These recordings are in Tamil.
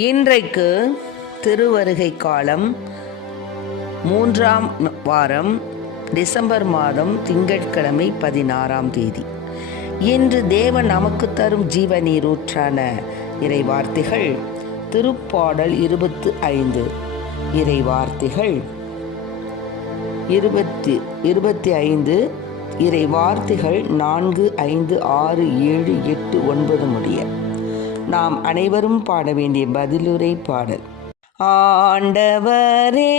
இன்றைக்கு திருவருகை காலம் 3ஆம் வாரம் டிசம்பர் மாதம் திங்கட்கிழமை 16ஆம் தேதி. இன்று தேவன் நமக்கு தரும் ஜீவ நீரூற்றான இறைவார்த்தைகள் திருப்பாடல் 25. இறைவார்த்தைகள் 25 இறைவார்த்தைகள் 4, 5, 6, 7, 8, 9 முடிய. நாம் அனைவரும் பாட வேண்டிய பதிலுரை பாடல். ஆண்டவரே,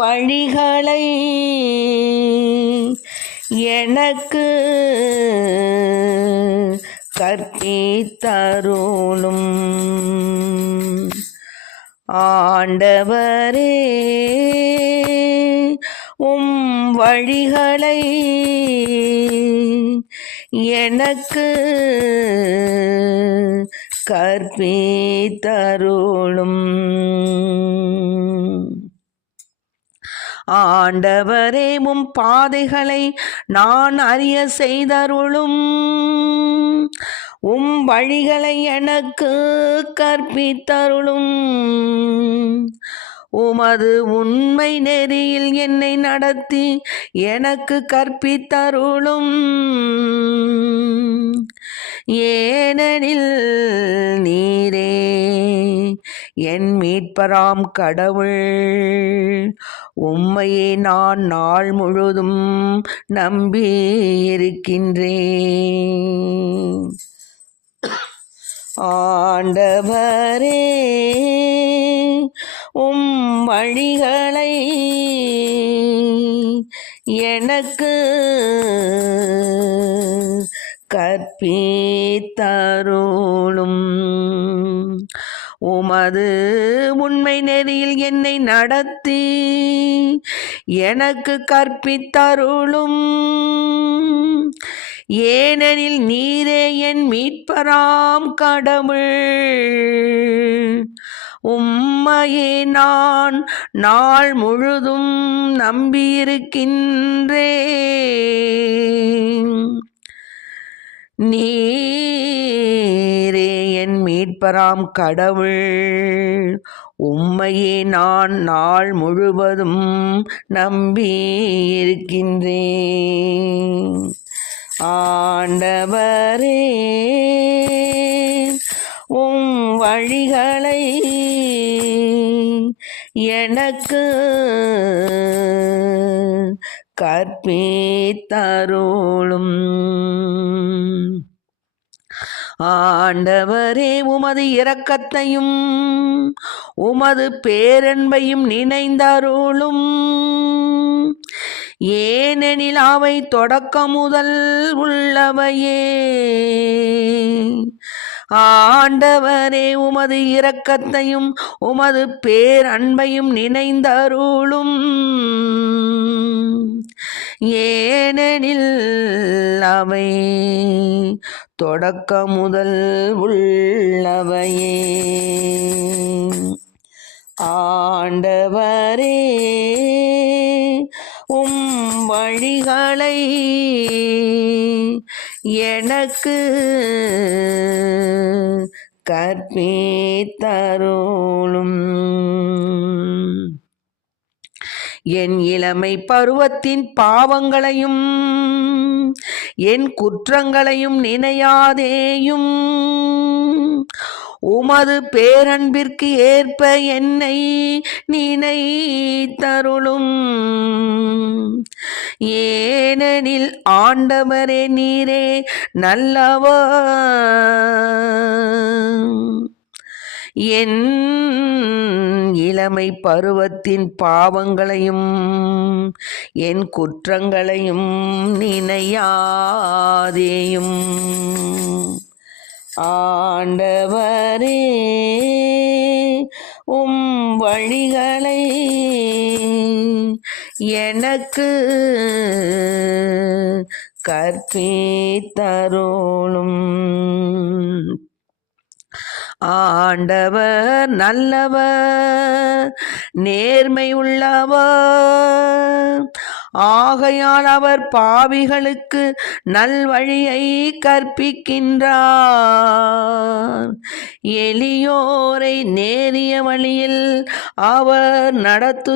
வழிகளை எனக்கு கற்பித்தருளும். ஆண்டவரே, வழிகளை எனக்கு கற்பித்தருளும். ஆண்டவரே, பாதைகளை நான் அறிய செய்தருளும். வழிகளை எனக்கு கற்பித்தருளும். உமது உண்மை நெறியில் என்னை நடத்தி எனக்கு கற்பித்தருளும். ஏனெனில் நீரே என் மீட்பராம் கடவுள். உம்மையே நான் நாள் முழுதும் நம்பி இருக்கின்றேன். ஆண்டவரே, வழிகளை எனக்கு கற்பித்தருளும். உமது உண்மை நெறியில் என்னை நடத்தி எனக்கு கற்பித்தருளும். ஏனெனில் நீரே என் மீட்பராம் கடவுள். உம்மையே நான் நாள் முழுதும் நம்பியிருக்கின்றேன். நீரே என் மீட்பராம் கடவுள். உம்மையே நான் நாள் முழுவதும் நம்பியிருக்கின்றேன். ஆண்டவரே, வழிகளை எனக்கு கற்பித்தருளும். ஆண்டவரே, உமது இரக்கத்தையும் உமது பேரன்பையும் நினைந்தருளும். ஏனெனில் அவை தொடக்க முதல் உள்ளவையே. ஆண்டவரே, உமது இரக்கத்தையும் உமது பேரன்பையும் நினைந்தருளும். ஏனெனில் அவை தொடக்க முதல் உள்ளவையே. ஆண்டவரே, வழிகளை எனக்கு கற்பித்தருளும். என் இளமை பருவத்தின் பாவங்களையும் என் குற்றங்களையும் நினையாதேயும். உமது பேரன்பிற்கு ஏற்ப என்னை நினைத்தருளும். ஏனெனில் ஆண்டவரே, நீரே நல்லவர். என் இளமை பருவத்தின் பாவங்களையும் என் குற்றங்களையும் நினையாதேயும். ஆண்டவரே, வழிகளை எனக்கு கற்பித்தருளும். ஆண்டவர் நல்லவர், நேர்மை உள்ளவர். ஆகையால் அவர் பாவிகளுக்கு நல்வழியை கற்பிக்கின்றார். எளியோரை நேரிய வழியில் அவர் நடத்துகின்றார்.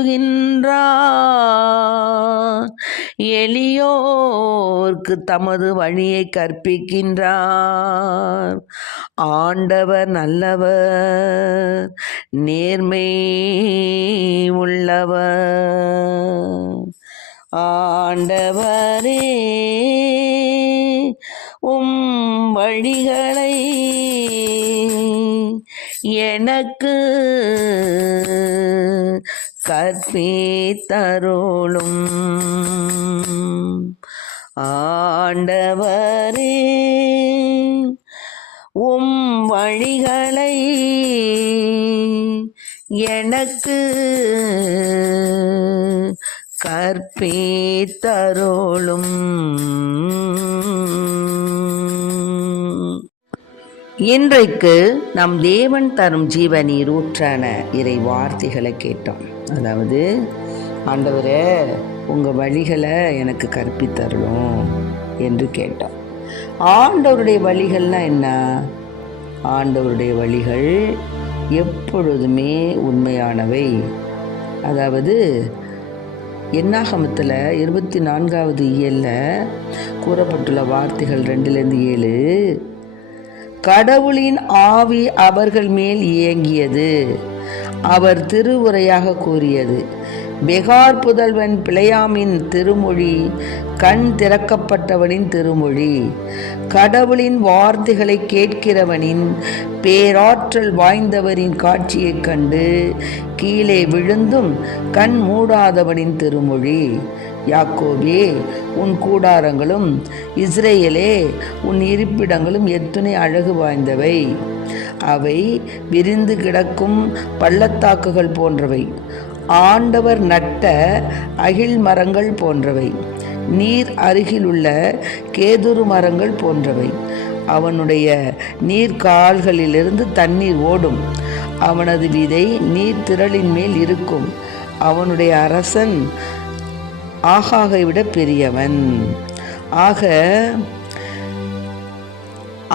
எளியோர்க்கு தமது வழியை கற்பிக்கின்றார். ஆண்டவர் நல்லவர், நேர்மை உள்ளவர். ஆண்டவரே, உம் வழிகளை எனக்கு கற்பித்தருளும். ஆண்டவரே, உம் வழிகளை எனக்கு கற்பித்தருளும். இன்றைக்கு நம் தேவன் தரும் ஜீவநீர் ஊற்றான இறை வார்த்தைகளை கேட்டோம். அதாவது, ஆண்டவரே, உங்கள் வழிகளை எனக்கு கற்பித்தருளும் என்று கேட்டோம். ஆண்டவருடைய வழிகள்லாம் என்ன? ஆண்டவருடைய வழிகள் எப்பொழுதுமே உண்மையானவை. அதாவது என்னாகமத்தில் 24வது இயலில் கூறப்பட்டுள்ள வார்த்தைகள் 2-7, கடவுளின் ஆவி அவர்கள் மேல் இயங்கியது, அவர் திருவுரையாக கூறியது. பெகார் புதல்வன் பிழையாமின் திருமொழி, கண் திறக்கப்பட்டவனின் திருமொழி. கடவுளின் வார்த்தைகளை கேட்கிறவனின், பேராற்றல் வாய்ந்தவரின் காட்சியைக் கண்டு கீழே விழுந்தும் கண் மூடாதவனின் திருமொழி. யாக்கோபே, உன் கூடாரங்களும், இஸ்ரேலே, உன் இருப்பிடங்களும் எத்துணை அழகு வாய்ந்தவை. அவை விரிந்து கிடக்கும் பள்ளத்தாக்குகள் போன்றவை, ஆண்டவர் நட்ட அகில் மரங்கள் போன்றவை, நீர் அருகிலுள்ள கேதுரு மரங்கள் போன்றவை. அவனுடைய நீர்கால்களிலிருந்து தண்ணீர் ஓடும், அவனது விதை நீர் திரளின் மேல் இருக்கும். அவனுடைய அரசன் ஆகாகை விட பெரியவன். ஆக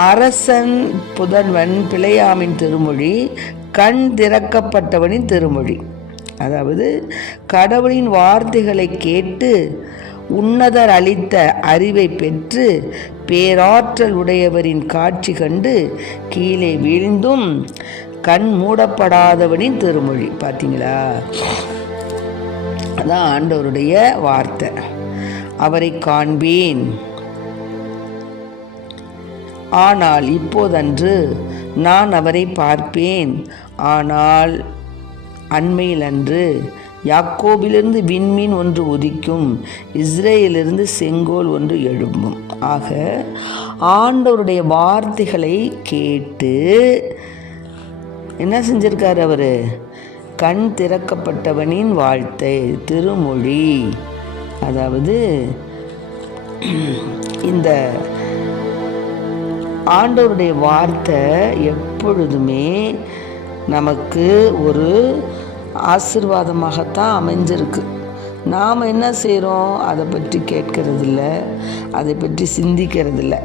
அரசன் புதல்வன் பிழையாமின் திருமொழி, கண் திறக்கப்பட்டவனின் திருமொழி. அதாவது கடவுளின் வார்த்தைகளை கேட்டு உன்னதர் அளித்த அறிவை பெற்று பேராற்றல் உடையவரின் காட்சி கண்டு கீழே வீழ்ந்தும் கண் மூடப்படாதவனின் திருமொழி. பார்த்தீங்களா? அதான் ஆண்டவருடைய வார்த்தை. அவரை காண்பேன், ஆனால் இப்போதன்று. நான் அவரை பார்ப்பேன், ஆனால் அண்மையில் அன்று. யாக்கோபிலிருந்து விண்மீன் ஒன்று உதிக்கும், இஸ்ரேலிலிருந்து செங்கோல் ஒன்று எழும்பும். ஆக ஆண்டவருடைய வார்த்தைகளை கேட்டு என்ன செஞ்சிருக்கார் அவர்? கண் திறக்கப்பட்டவனின் வாழ்த்தை திருமொழி. அதாவது இந்த ஆண்டவருடைய வார்த்தை எப்பொழுதுமே நமக்கு ஒரு ஆசீர்வாதமாகத்தான் அமைஞ்சிருக்கு. நாம் என்ன செய்கிறோம்? அதை பற்றி கேட்கறதில்ல, அதை பற்றி சிந்திக்கிறதில்ல.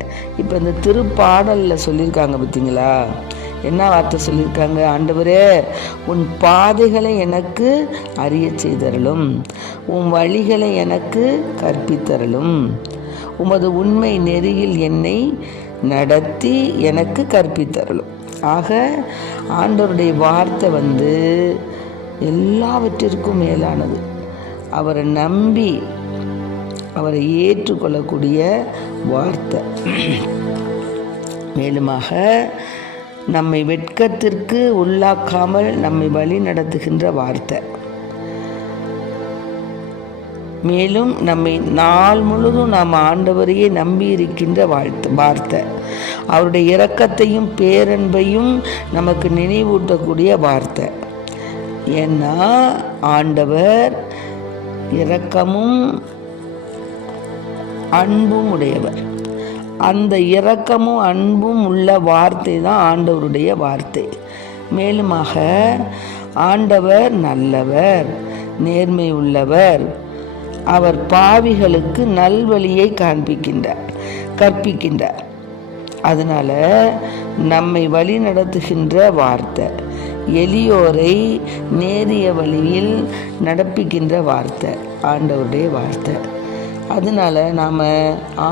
இப்போ இந்த திருப்பாடலில் சொல்லியிருக்காங்க பார்த்தீங்களா? என்ன வார்த்தை சொல்லியிருக்காங்க? ஆண்டவரே, உன் பாதைகளை எனக்கு அறிய செய்தருளும், உன் வழிகளை எனக்கு கற்பித்தருளும், உமது உண்மை நெறியில் என்னை நடத்தி எனக்கு கற்பித்தருளும். ஆக ஆண்டவருடைய வார்த்தை எல்லாவற்றிற்கும் மேலானது. அவரை நம்பி அவரை ஏற்றுக்கொள்ளக்கூடிய வார்த்தை. மேலுமாக நம்மை வெட்கத்திற்கு உள்ளாக்காமல் நம்மை வழி நடத்துகின்ற வார்த்தை. மேலும் நம்மை நாள் முழுதும் நாம் ஆண்டவரையே நம்பி இருக்கின்ற வார்த்தை. அவருடைய இரக்கத்தையும் பேரன்பையும் நமக்கு நினைவூட்டக்கூடிய வார்த்தை. ஏன்னா ஆண்டவர் இரக்கமும் அன்பும் உடையவர். அந்த இரக்கமும் அன்பும் உள்ள வார்த்தை தான் ஆண்டவருடைய வார்த்தை. மேலுமாக ஆண்டவர் நல்லவர், நேர்மை உள்ளவர், அவர் பாவிகளுக்கு நல்வழியை கற்பிக்கின்றார். அதனால நம்மை வழி நடத்துகின்ற வார்த்தை, எளியோரை நேரிய வழியில் நடப்பிக்கின்ற வார்த்தை ஆண்டவருடைய வார்த்தை. அதனால நாம்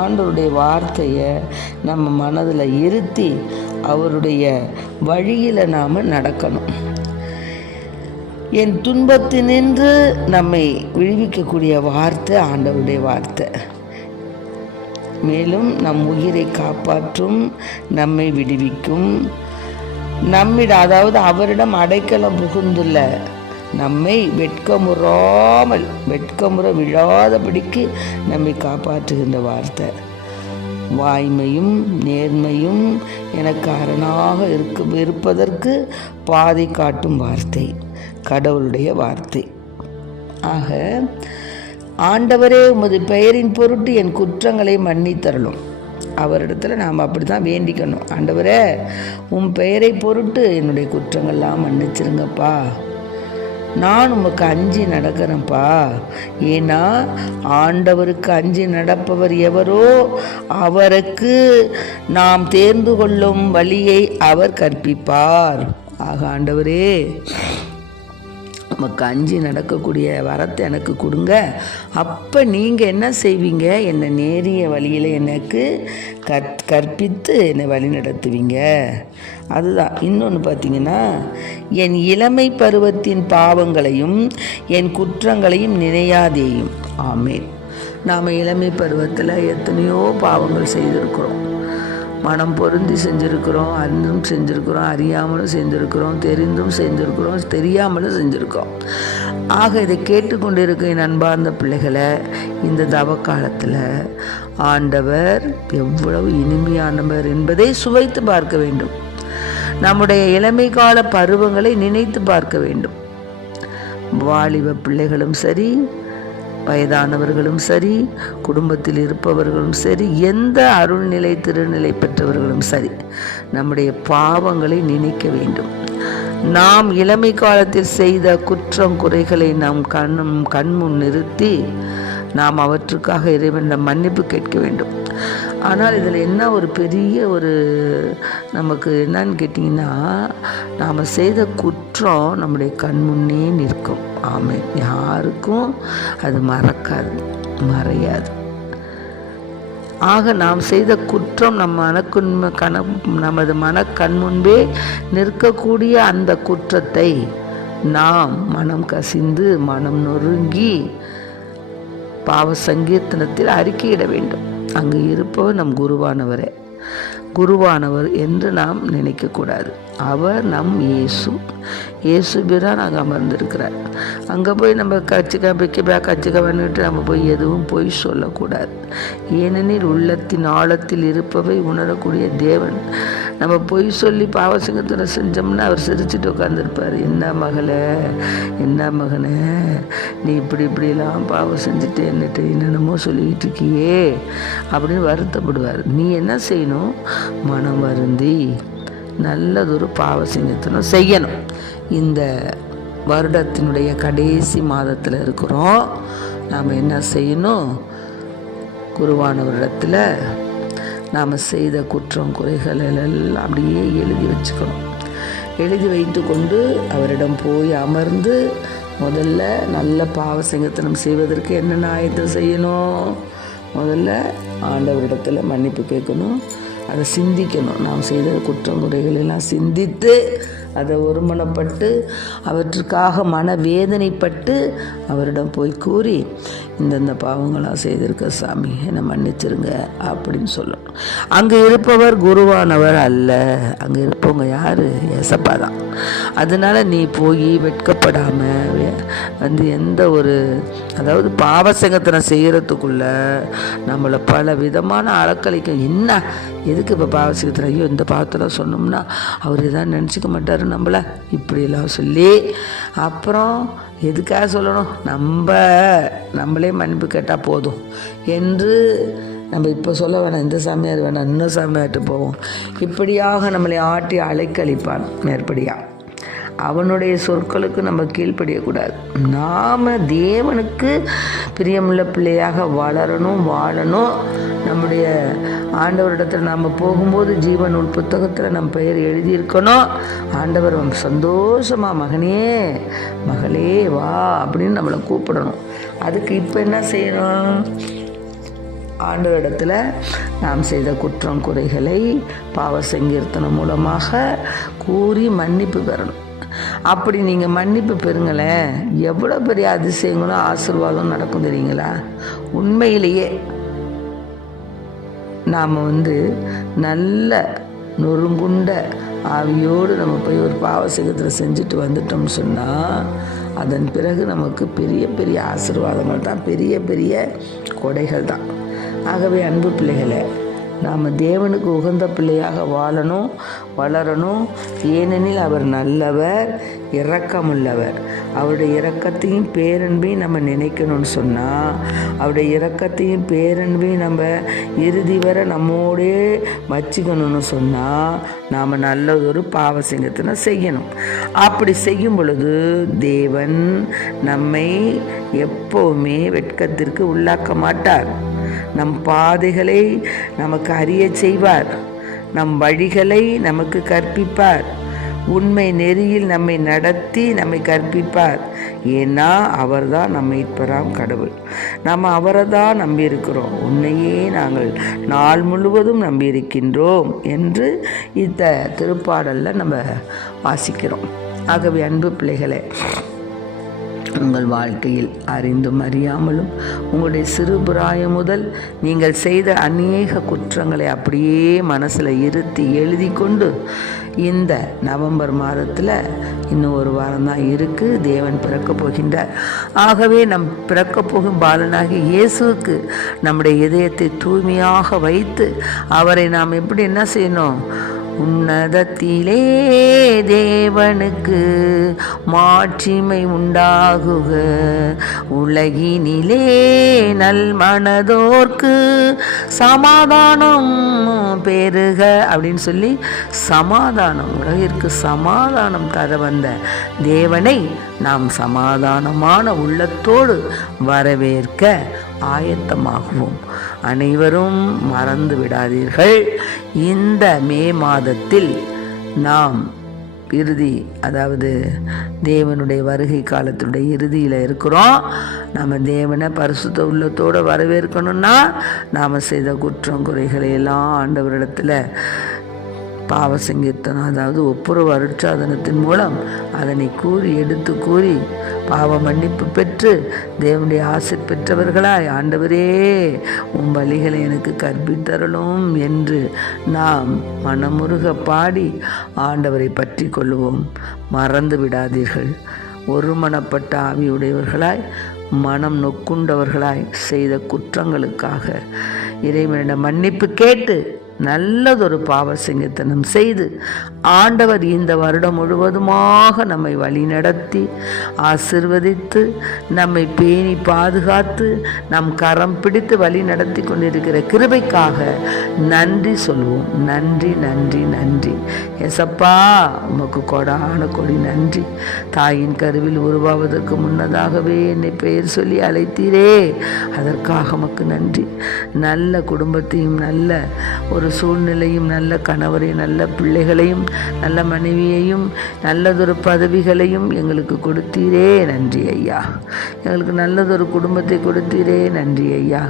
ஆண்டவருடைய வார்த்தையை நம்ம மனதில் இருத்தி அவருடைய வழியில் நாம் நடக்கணும். என் துன்பத்தினின்று நம்மை விடுவிக்கக்கூடிய வார்த்தை ஆண்டவருடைய வார்த்தை. மேலும் நம் உயிரை காப்பாற்றும், நம்மை விடுவிக்கும், அதாவது அவரிடம் அடைக்கலம் புகுந்துள்ள நம்மை வெட்கமுற விழாதபடிக்கு நம்மை காப்பாற்றுகின்ற வார்த்தை. வாய்மையும் நேர்மையும் எனக்கு அரணாக இருப்பதற்கு பாதை காட்டும் வார்த்தை கடவுளுடைய வார்த்தை. ஆக ஆண்டவரே, உமது பெயரின் பொருட்டு என் குற்றங்களை மன்னித்தரலும். அவரிடத்துல நாம் அப்படி தான் வேண்டிக்கணும். ஆண்டவரே, உன் பெயரை பொருட்டு என்னுடைய குற்றங்கள்லாம் மன்னிச்சிருங்கப்பா, நான் உமக்கு அஞ்சி நடக்கிறேன்ப்பா. ஏன்னா ஆண்டவருக்கு அஞ்சி நடப்பவர் எவரோ அவருக்கு நாம் தேர்ந்து கொள்ளும் வழியை அவர் கற்பிப்பார். ஆக ஆண்டவரே, உமக்கு அஞ்சி நடக்கக்கூடிய வரத்தை எனக்கு கொடுங்க. அப்போ நீங்கள் என்ன செய்வீங்க? என்னை நேரிய வழியில் எனக்கு கற்பித்து என்னை வழி நடத்துவீங்க. அதுதான். இன்னொன்று பார்த்தீங்கன்னா, என் இளமை பருவத்தின் பாவங்களையும் என் குற்றங்களையும் நினையாதேயும். ஆமேன். நாம் இளமை பருவத்தில் எத்தனையோ பாவங்கள் செய்திருக்கிறோம். மனம் பொருந்தி செஞ்சுருக்கிறோம், அறிந்தும் செஞ்சுருக்கிறோம், அறியாமலும் செஞ்சுருக்கிறோம், தெரிந்தும் செஞ்சுருக்கிறோம், தெரியாமலும் செஞ்சுருக்கோம். ஆக இதை கேட்டுக்கொண்டு இருக்க என் அன்பார்ந்த பிள்ளைகளை, இந்த தவ காலத்தில் ஆண்டவர் எவ்வளவு இனிமையானவர் என்பதை சுவைத்து பார்க்க வேண்டும். நம்முடைய இளமை கால பருவங்களை நினைத்து பார்க்க வேண்டும். வாலிப பிள்ளைகளும் சரி, வயதானவர்களும் சரி, குடும்பத்தில் இருப்பவர்களும் சரி, எந்த அருள்நிலை திருநிலை பெற்றவர்களும் சரி, நம்முடைய பாவங்களை நினைக்க வேண்டும். நாம் இளமை காலத்தில் செய்த குற்றம் குறைகளை நாம் கண்முன் நிறுத்தி நாம் அவற்றுக்காக இறைவனிடம் மன்னிப்பு கேட்க வேண்டும். ஆனால் இதில் என்ன ஒரு பெரிய நமக்கு என்னன்னு கேட்டிங்கன்னா, நாம் செய்த குற்றம் நம்முடைய கண்முன்னே நிற்கும். ஆமை, யாருக்கும் அது மறையாது. ஆக நாம் செய்த குற்றம் நமது மனக்கண் முன்பே நிற்கக்கூடிய அந்த குற்றத்தை நாம் மனம் கசிந்து மனம் நொறுங்கி பாவ சங்கீர்த்தனத்தில் அறிக்கையிட வேண்டும். அங்கு இருப்பவர் நம் குருவானவர் என்று நாம் நினைக்கக்கூடாது. அவர் நம் இயேசு பிரான் அங்கே அமர்ந்திருக்கிறார். அங்கே போய் நம்ம கச்சிக்க நம்ம போய் எதுவும் போய் சொல்லக்கூடாது. ஏனெனில் உள்ளத்தின் ஆழத்தில் இருப்பவை உணரக்கூடிய தேவன். நம்ம பொய் சொல்லி பாவசிங்கத்தனை செஞ்சோம்னா அவர் சிரிச்சுட்டு உட்காந்துருப்பார். என்ன மகனே, நீ இப்படிலாம் பாவம் செஞ்சுட்டு என்னென்னமோ சொல்லிக்கிட்டு இருக்கியே அப்படின்னு வருத்தப்படுவார். நீ என்ன செய்யணும்? மனம் வருந்தி நல்லதொரு பாவசிங்கத்தனம் செய்யணும். இந்த வருடத்தினுடைய கடைசி மாதத்தில் இருக்கிறோம். நாம் என்ன செய்யணும்? குருவானவரிடத்தில் நாம் செய்த குற்றம் குறைகள் எல்லாம் அப்படியே எழுதி வச்சுக்கணும். எழுதி வைத்து கொண்டு அவரிடம் போய் அமர்ந்து முதல்ல நல்ல பாவசிங்கத்தனம் செய்வதற்கு என்னென்ன ஆயத்தம் செய்யணும்? முதல்ல ஆண்டவரிடத்தில் மன்னிப்பு கேட்கணும், அதை சிந்திக்கணும். நாம் செய்த குற்றம் குறைகள் எல்லாம் சிந்தித்து அதை ஒருமனப்பட்டு அவற்றுக்காக மனவேதனைப்பட்டு அவரிடம் போய் கூறி, இந்தந்த பாவங்களாக செய்திருக்க சாமி, என்னை மன்னிச்சிருங்க அப்படின்னு சொல்லணும். அங்கே இருப்பவர் குருவானவர் அல்ல, அங்கே இருப்பவங்க யார்? ஏசப்பா தான். அதனால நீ போய் வெட்கப்படாமல் எந்த அதாவது பாவசங்கத்தனை செய்கிறதுக்குள்ள நம்மளை பல விதமான அறக்கழிக்கும். என்ன எதுக்கு இப்போ பாவசங்கத்தனை? ஐயோ, இந்த பாவத்தில் சொன்னோம்னா அவர் எதாவது நினச்சிக்க மாட்டார் நம்மளை, இப்படிலாம் சொல்லி அப்புறம் எதுக்காக சொல்லணும்? நம்மளே மன்னிப்பு கேட்டால் போதும் என்று நம்ம இப்போ சொல்ல வேணாம், இந்த சாமியார் வேணாம், இன்னும் சாமியார்ட்டு போவோம். இப்படியாக நம்மளை ஆட்டி அலைக்கழிப்பான் மேற்படியாக. அவனுடைய சொற்களுக்கு நம்ம கீழ்ப்படியக்கூடாது. நாம் தேவனுக்கு பிரியமுள்ள பிள்ளையாக வளரணும், வாழணும். நம்முடைய ஆண்டவரிடத்தில் நாம் போகும்போது ஜீவன் நூல் புத்தகத்தில் நம்ம பெயர் எழுதியிருக்கணும். ஆண்டவர் சந்தோஷமாக மகனே மகளே வா அப்படின்னு நம்மளை கூப்பிடணும். அதுக்கு இப்போ என்ன செய்யணும்? ஆண்டவரிடத்தில் நாம் செய்த குற்றம் குறைகளை பாவ சங்கீர்த்தனம் மூலமாக கூறி மன்னிப்பு பெறணும். அப்படி நீங்கள் மன்னிப்பு பெறுங்களேன், எவ்வளோ பெரிய அதிசயங்களும் ஆசீர்வாதம் நடக்கும் தெரியுங்களா? உண்மையிலேயே நாம் நல்ல நொறுங்குண்ட ஆவியோடு நம்ம போய் ஒரு பாவசங்கத்தில் செஞ்சுட்டு வந்துட்டோம்னு சொன்னால் அதன் பிறகு நமக்கு பெரிய பெரிய ஆசீர்வாதங்கள் தான், பெரிய பெரிய கொடைகள் தான். ஆகவே அன்பு பிள்ளைகளை, நாம் தேவனுக்கு உகந்த பிள்ளையாக வாழணும், வளரணும். ஏனெனில் அவர் நல்லவர், இரக்கமுள்ளவர். அவருடைய இரக்கத்தையும் பேரன்பையும் நம்ம நினைக்கணும்னு சொன்னால், அவருடைய இரக்கத்தையும் பேரன்பையும் நம்ம இறுதி வரை நம்மோடே வச்சுக்கணும்னு சொன்னால் நாம் நல்லதொரு பாவசிங்கத்தினை செய்யணும். அப்படி செய்யும் பொழுது தேவன் நம்மை எப்போவுமே வெட்கத்திற்கு உள்ளாக்க மாட்டார். நம் பாதைகளை நமக்கு அறிய செய்வார், நம் வழிகளை நமக்கு கற்பிப்பார், உண்மை நெறியில் நம்மை நடத்தி நம்மை கற்பிப்பார். ஏன்னா அவர்தான் நம்மை பெறாம் கடவுள். நம்ம அவரை தான் நம்பியிருக்கிறோம். உன்னையே நாங்கள் நாள் முழுவதும் நம்பியிருக்கின்றோம் என்று இந்த திருப்பாடலில் நம்ம வாசிக்கிறோம். ஆகவே அன்பு பிள்ளைகளே, உங்கள் வாழ்க்கையில் அறிந்தும் அறியாமலும் உங்களுடைய சிறு பிராயம் முதல் நீங்கள் செய்த அநேக குற்றங்களை அப்படியே மனசில் இருத்தி எழுதி கொண்டு இந்த நவம்பர் மாதத்தில் இன்னும் ஒரு வாரம் தான் இருக்குது, தேவன் பிறக்க போகின்றார். ஆகவே நம் பிறக்க போகும் பாலனாகி இயேசுவுக்கு நம்முடைய இதயத்தை தூய்மையாக வைத்து அவரை நாம் எப்படி என்ன செய்யணும்? உன்னதத்திலே தேவனுக்கு மாட்சிமை உண்டாகுக, உலகினிலே நல் மனதோர்க்கு சமாதானம் பெருக அப்படின்னு சொல்லி சமாதானம், உலகிற்கு சமாதானம் தர வந்த தேவனை நாம் சமாதானமான உள்ளத்தோடு வரவேற்க ஆயத்தமாகுவோம். அனைவரும் மறந்து விடாதீர்கள், இந்த மே மாதத்தில் நாம் இறுதி, அதாவது தேவனுடைய வருகை காலத்துடைய இறுதியில் இருக்கிறோம். நம்ம தேவனை பரிசுத்த உள்ளத்தோடு வரவேற்கணும்னா நாம் செய்த குற்றம் குறைகளை எல்லாம் ஆண்டவரிடத்தில் பாவ சங்கீர்த்தனம், அதாவது ஒப்புரவு அருட்சாதனத்தின் மூலம் அதனை கூறி எடுத்து கூறி பாவ மன்னிப்பு பெற்று தேவனுடைய ஆசை பெற்றவர்களாய், ஆண்டவரே உன் வழிகளை எனக்கு கற்பித்தரலும் என்று நாம் மனமுருக பாடி ஆண்டவரை பற்றி கொள்ளுவோம். மறந்து விடாதீர்கள், ஒருமனப்பட்ட ஆவியுடையவர்களாய், மனம் நொக்குண்டவர்களாய் செய்த குற்றங்களுக்காக இறைவனிடம் மன்னிப்பு கேட்டு நல்லதொரு பாவ சங்கீர்த்தனம் செய்து ஆண்டவர் இந்த வருடம் முழுவதுமாக நம்மை வழி நடத்தி ஆசிர்வதித்து நம்மை பேணி பாதுகாத்து நம் கரம் பிடித்து வழி நடத்தி கொண்டிருக்கிற கிருபைக்காக நன்றி சொல்வோம். நன்றி நன்றி நன்றி ஏசப்பா, உமக்கு கொடான கொடி நன்றி. தாயின் கருவில் உருவாவதற்கு முன்னதாகவே என்னை பெயர் சொல்லி அழைத்தீரே, அதற்காக உமக்கு நன்றி. நல்ல குடும்பத்தையும், நல்ல ஒரு சூழ்நிலையும், நல்ல கணவரையும், நல்ல பிள்ளைகளையும், நல்ல மனைவியையும், நல்லதொரு பதவிகளையும் எங்களுக்கு கொடுத்தீரே, நன்றி ஐயா. எங்களுக்கு நல்லதொரு குடும்பத்தை கொடுத்தீரே, நன்றி ஐயா.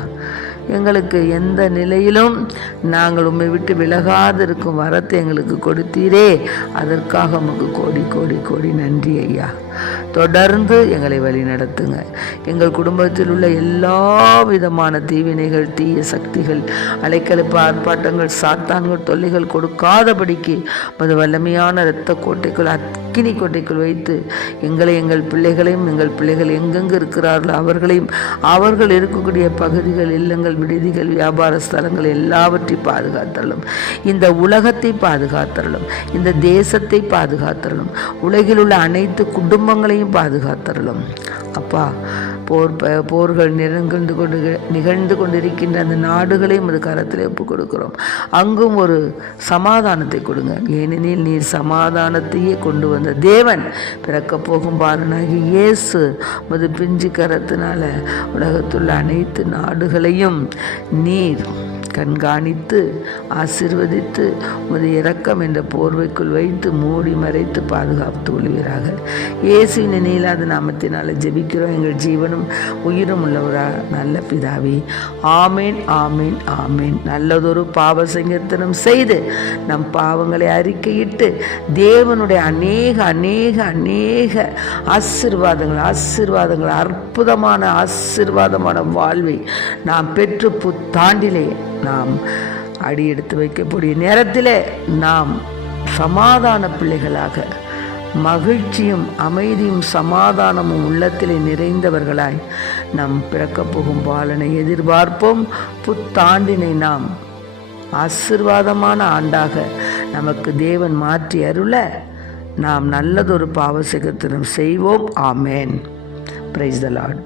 எங்களுக்கு எந்த நிலையிலும் நாங்கள் உம்மை விட்டு விலகாது இருக்கும் வரத்தை எங்களுக்கு கொடுத்தீரே, அதற்காக உமக்கு கோடி கோடி கோடி நன்றி ஐயா. தொடர்ந்து எங்களை வழி நடத்துங்க. எங்கள் குடும்பத்தில் உள்ள எல்லா விதமான தீவினைகள், தீய சக்திகள், அலைக்கழிப்பு ஆர்ப்பாட்டங்கள், சாத்தான்கள் தொல்லைகள் கொடுக்காதபடிக்கு அது வல்லமையான இரத்த கோட்டைக்குள், அக்கினி கோட்டைக்குள் வைத்து எங்களை, எங்கள் பிள்ளைகளையும், எங்கள் பிள்ளைகள் எங்கெங்கு இருக்கிறார்களோ அவர்களையும், அவர்கள் இருக்கக்கூடிய பகுதிகள், இல்லங்கள், விடுதிகள், வியாபார ஸ்தலங்கள் எல்லாவற்றையும் பாதுகாத்தரலும். இந்த உலகத்தை பாதுகாத்தரலும், இந்த தேசத்தை பாதுகாத்தரலும், உலகில் உள்ள அனைத்து குடும்பங்களையும் பாதுகாத்தரலும். அப்பா, போர்கள் நிகழ்ந்து கொண்டிருக்கின்ற அந்த நாடுகளையும் அது கரத்தில் ஒப்புக் கொடுக்கிறோம். அங்கும் ஒரு சமாதானத்தை கொடுங்க. ஏனெனில் நீர் சமாதானத்தையே கொண்டு வந்த தேவன். பிறக்க போகும் பாலனாகி இயேசு உமது பிஞ்சு கரத்தினால உலகத்துள்ள அனைத்து நாடுகளையும் நீர் கண்காணித்து ஆசீர்வதித்து உமது இரக்கம் என்ற போர்வைக்குள் வைத்து மூடி மறைத்து பாதுகாத்து கொள்வீராக. இயேசுவின் நீலாத நாமத்தினால ஜெபிக்கிறோம் எங்கள் ஜீவனும் உயிரும் உள்ளவரா நல்ல பிதாவே. ஆமேன், ஆமேன், ஆமேன். நல்லதொரு பாவ சங்கீர்த்தனம் செய்து நம் பாவங்களை அறிக்கையிட்டு தேவனுடைய அநேக அநேக அநேக ஆசீர்வாதங்கள் அற்புதமான ஆசீர்வாதமான வாழ்வை நாம் பெற்று புத்தாண்டிலே நாம் அடியெடுத்து வைக்கக்கூடிய நேரத்திலே நாம் சமாதான பிள்ளைகளாக மகிழ்ச்சியும் அமைதியும் சமாதானமும் உள்ளத்திலே நிறைந்தவர்களாய் நாம் பிறக்கப் போகும் பாலனை எதிர்பார்ப்போம். புத்தாண்டினை நாம் ஆசீர்வாதமான ஆண்டாக நமக்கு தேவன் மாற்றி அருள நாம் நல்லதொரு பாவ சங்கீர்த்தனம் செய்வோம். ஆமேன். Praise the Lord.